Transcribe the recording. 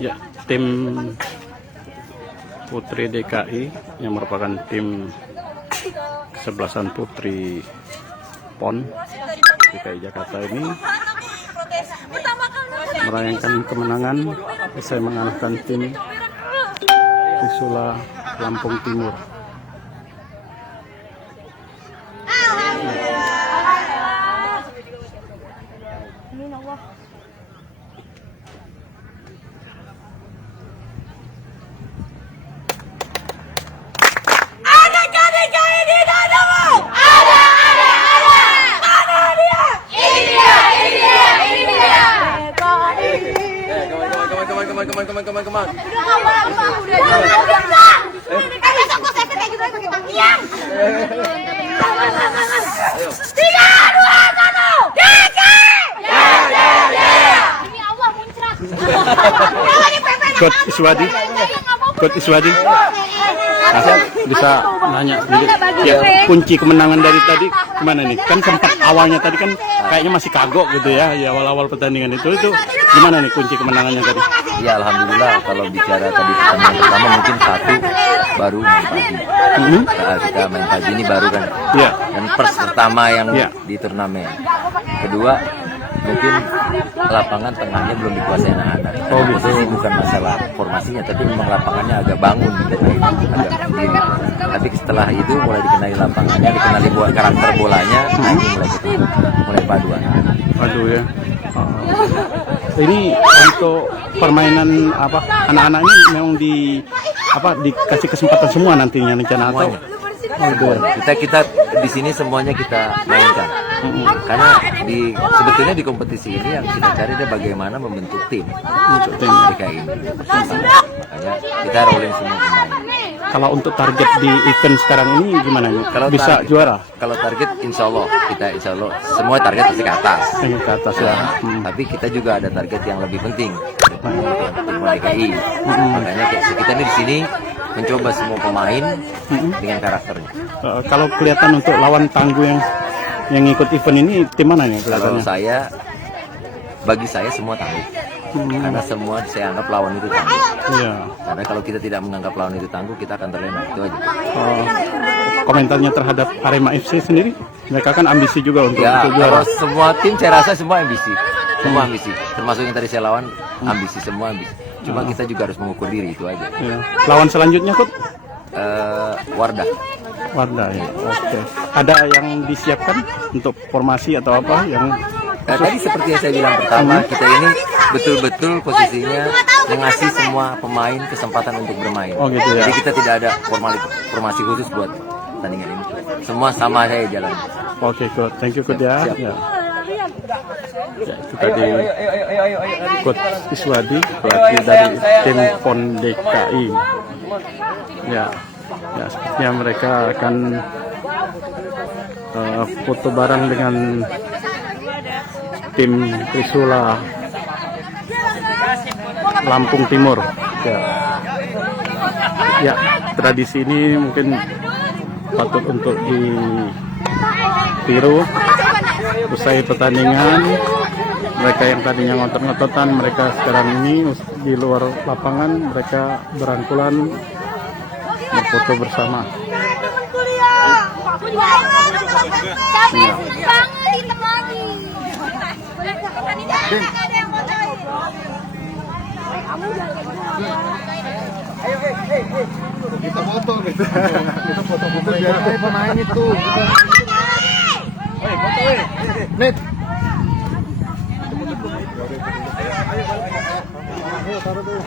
Ya, tim Putri DKI yang merupakan tim kesebelasan Putri PON DKI Jakarta ini merayakan kemenangan bisa mengalahkan tim Trisula Lampung Timur. Kemana? Coach Iswadi, Coach Iswadi, bisa nanya ya, kunci kemenangan dari tadi gimana nih? Kan sempat awalnya tadi kan kayaknya masih kagok gitu ya, ya awal-awal pertandingan itu gimana nih kunci kemenangannya tadi? Ya alhamdulillah, kalau bicara tadi pertandingan pertama mungkin satu baru main pagi. Kita main pagi ini baru kan. Ya. Dan pertama yang di turnamen. Kedua mungkin lapangan tengahnya belum dikuasai anak-anak. Itu bukan masalah formasinya, tapi memang lapangannya agak bangun gitu, agak berdiri. Tapi setelah itu mulai dikenali lapangannya, dikenali karakter bolanya, mulai paduan. Aduh ya. Ini untuk permainan apa anak-anak ini memang dikasih kesempatan semua nantinya rencana atau kita di sini semuanya kita mainkan. Karena sebetulnya di kompetisi ini yang kita cari adalah bagaimana membentuk tim untuk tim DKI ini. Makanya kita rolling semua pemain. Kalau untuk target di event sekarang ini gimana? Kalau bisa target, juara? Kalau target insya Allah semua target pasti ke atas. Ke atas ya. Tapi kita juga ada target yang lebih penting tim DKI. Makanya kita ini di sini mencoba semua pemain dengan karakternya. Kalau kelihatan untuk lawan tangguh yang ikut event ini tim mana nih? Kalau bagi saya semua tangguh. Karena semua saya anggap lawan itu tangguh. Iya. Karena kalau kita tidak menganggap lawan itu tangguh, kita akan terlena, itu aja. Komentarnya terhadap Arema FC sendiri, mereka kan ambisi juga untuk juara. Semua tim saya rasa semua ambisi, termasuk yang tadi saya lawan ambisi, semua ambisi. Cuma kita juga harus mengukur diri, itu aja. Iya. Lawan selanjutnya Kut? Wardah ya. Oke. Ada yang disiapkan untuk formasi atau apa yang tadi seperti yang saya bilang pertama, kita ini betul-betul posisinya mengasih semua pemain kesempatan untuk bermain. Oh gitu ya. Jadi kita tidak ada formasi khusus buat pertandingan ini. Semua sama saya jalan. Oke, Coach. Thank you, Coach ya. Ya, itu tadi Coach Iswadi, pelatih dari tim PON DKI. Ya, sepertinya mereka akan foto bareng dengan tim Trisula Lampung Timur. Ya, tradisi ini mungkin patut untuk ditiru. Usai pertandingan, mereka yang tadinya ngotot-ngototan, mereka sekarang ini di luar lapangan, mereka berangkulan berfoto bersama. Ya. Kita foto gitu. Kita foto biar pemain itu. Foto Net. Ayo taruh dulu.